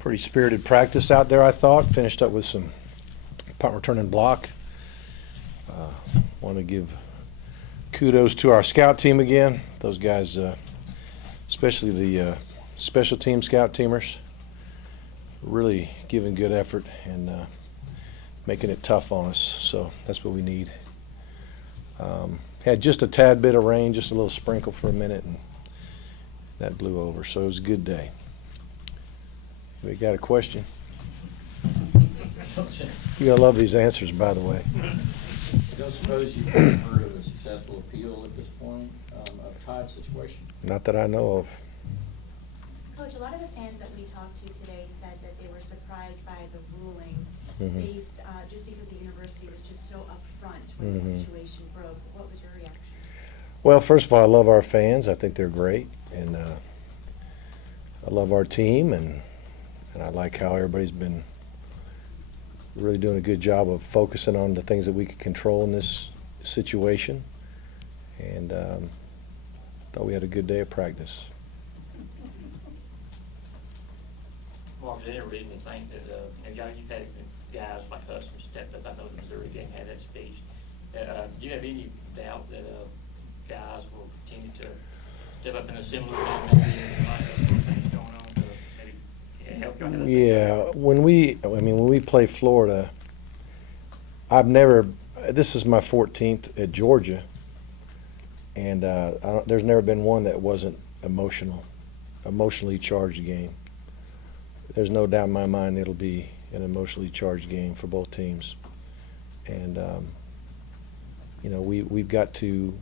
Pretty spirited practice out there, I thought. Finished up with some punt return and block. Want to give kudos to our scout team again. Those guys, especially the special team scout teamers, really giving good effort and making it tough on us. So that's what we need. Had just a tad bit of rain, just a little sprinkle for a minute, and that blew over. So it was a good day. We got a question? You're gonna love these answers, by the way. I don't suppose you've heard of a successful appeal at this point of Todd's situation? Not that I know of. Coach, a lot of the fans that we talked to today said that they were surprised by the ruling based just because the university was just so upfront when the situation broke. What was your reaction? Well, first of all, I love our fans. I think they're great, and I love our team, and I like how everybody's been really doing a good job of focusing on the things that we could control in this situation. And thought we had a good day of practice. Mark, did it read me think that you've had guys like us who stepped up? I know the Missouri game had that speech. Do you have any doubt that guys will continue to step up in a similar way, maybe like things going on to maybe help you? Yeah, when we play Florida, this is my 14th at Georgia, and there's never been one that wasn't emotionally charged game. There's no doubt in my mind it'll be an emotionally charged game for both teams. And, we've got to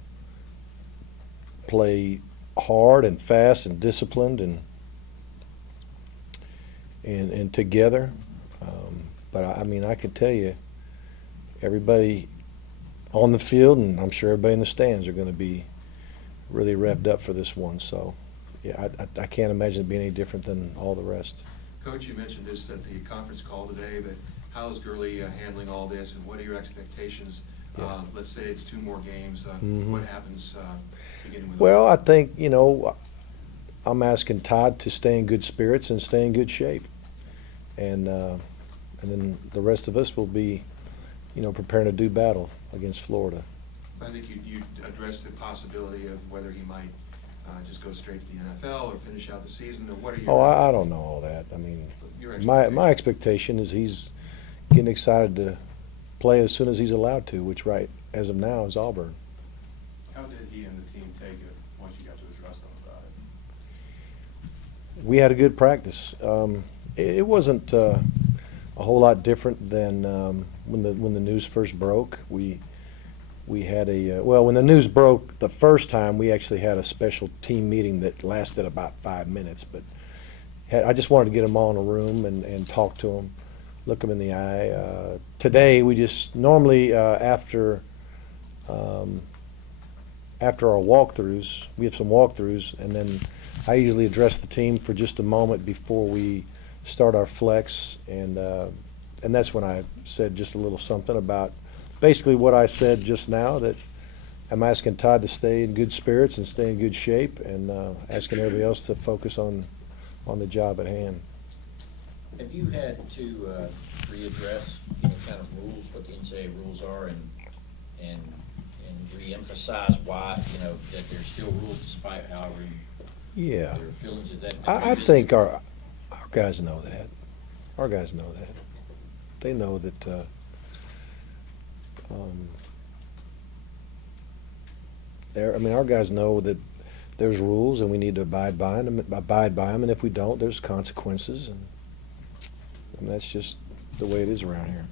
play hard and fast and disciplined and together. But I could tell you, everybody on the field, and I'm sure everybody in the stands, are going to be really revved up for this one. So, yeah, I can't imagine it being any different than all the rest. Coach, you mentioned this at the conference call today, but how's Gurley handling all this, and what are your expectations? Yeah. Let's say it's 2 more games. What happens beginning with? Well, I think, I'm asking Todd to stay in good spirits and stay in good shape. And then the rest of us will be, preparing to do battle against Florida. I think you addressed the possibility of whether he might just go straight to the NFL or finish out the season, or what are your... I don't know all that. My expectation is he's getting excited to play as soon as he's allowed to, which as of now is Auburn. How did he and the team take it once you got to address them about it? We had a good practice. It wasn't a whole lot different than when the news first broke. We had when the news broke the first time, we actually had a special team meeting that lasted about 5 minutes. But I just wanted to get them all in a room and talk to them, look them in the eye. Today, we just normally after our walkthroughs, we have some walkthroughs, and then I usually address the team for just a moment before we start our flex, and that's when I said just a little something about basically what I said just now, that I'm asking Todd to stay in good spirits and stay in good shape, and asking everybody else to focus on the job at hand. Have you had to readdress kind of rules, what the NCAA rules are, and re-emphasize why that there's still rules despite however Yeah, your feelings? Is that I think our guys know that. Our guys know that. They know that. Our guys know that there's rules and we need to abide by them. And if we don't, there's consequences, and that's just the way it is around here.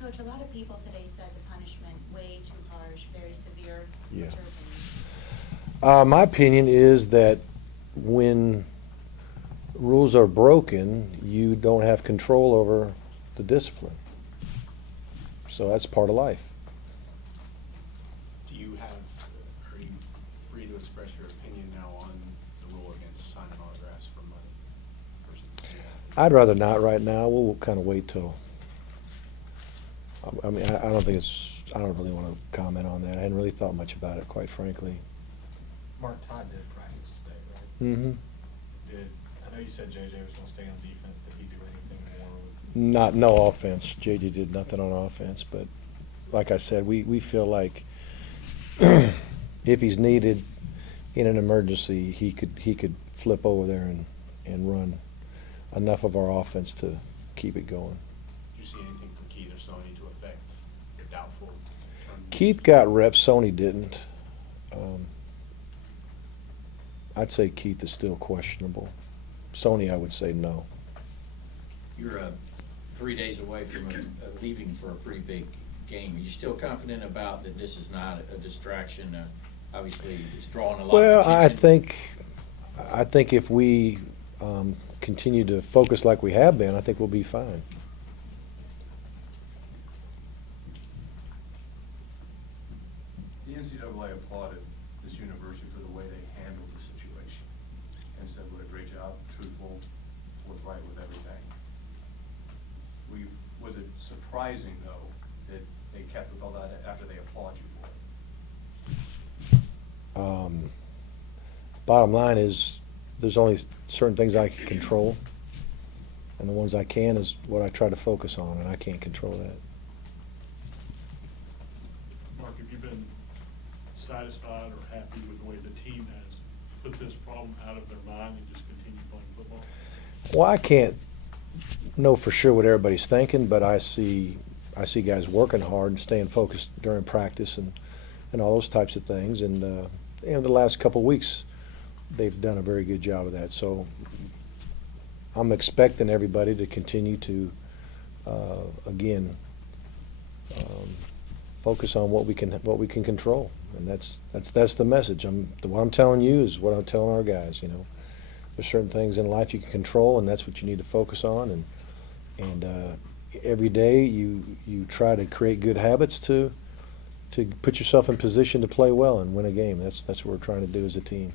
Coach, a lot of people today said the punishment way too harsh, very severe. Yeah. What's your opinion? My opinion is that when rules are broken, you don't have control over the discipline. So that's part of life. Are you free to express your opinion now on the rule against signing autographs for money? I'd rather not right now. We'll kind of wait till. I don't really want to comment on that. I hadn't really thought much about it, quite frankly. Mark, Todd did practice today, right? Mm-hmm. I know you said JJ was going to stay on defense. Did he do No offense. JD did nothing on offense, but like I said, we feel like if he's needed in an emergency, he could flip over there and run enough of our offense to keep it going. Did you see anything from Keith or Sony to affect your doubtful? Keith got reps, Sony didn't. I'd say Keith is still questionable. Sony, I would say no. You're 3 days away from leaving for a pretty big game. Are you still confident about that this is not a distraction? Obviously, it's drawing a lot Well, of attention. I think if we continue to focus like we have been, I think we'll be fine. The NCAA applauded this university for the way they handled the situation and said what a great job, truthful, forthright with everything. Was it surprising, though, that they kept with all that after they applaud you for it? Bottom line is, there's only certain things I can control, and the ones I can is what I try to focus on, and I can't control that. Mark, have you been satisfied or happy with the way the team has put this problem out of their mind and just continue playing football? Well, I can't know for sure what everybody's thinking, but I see guys working hard and staying focused during practice and all those types of things. And the last couple of weeks, they've done a very good job of that. So I'm expecting everybody to continue to, again, focus on what we can control, and that's the message. What I'm telling you is what I'm telling our guys. You know, there's certain things in life you can control, and that's what you need to focus on. And every day you try to create good habits to put yourself in position to play well and win a game. That's what we're trying to do as a team.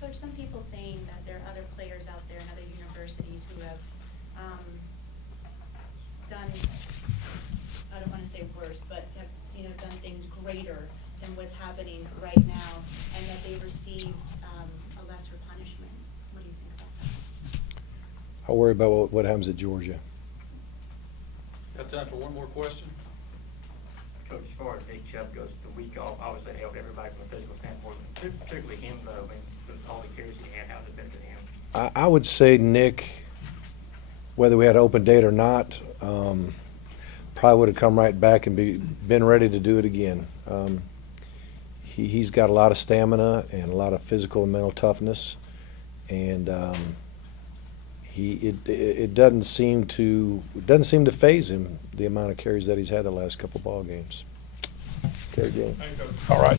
Coach, some people saying that there are other players out there in other universities who have done, I don't want to say worse, but have done things greater than what's happening right now, and that they've received a lesser punishment. What do you think about that? I worry about what happens at Georgia. Got time for one more question? Coach, as far as Nick Chubb goes, the week off, obviously it helped everybody from a physical standpoint, particularly him though, I mean, with all the carries he had, how did it benefit him? I would say Nick, whether we had an open date or not, probably would have come right back and been ready to do it again. He's got a lot of stamina and a lot of physical and mental toughness, and it doesn't seem to faze him, the amount of carries that he's had the last couple ball games. Okay, game. Thank you, Coach. All right.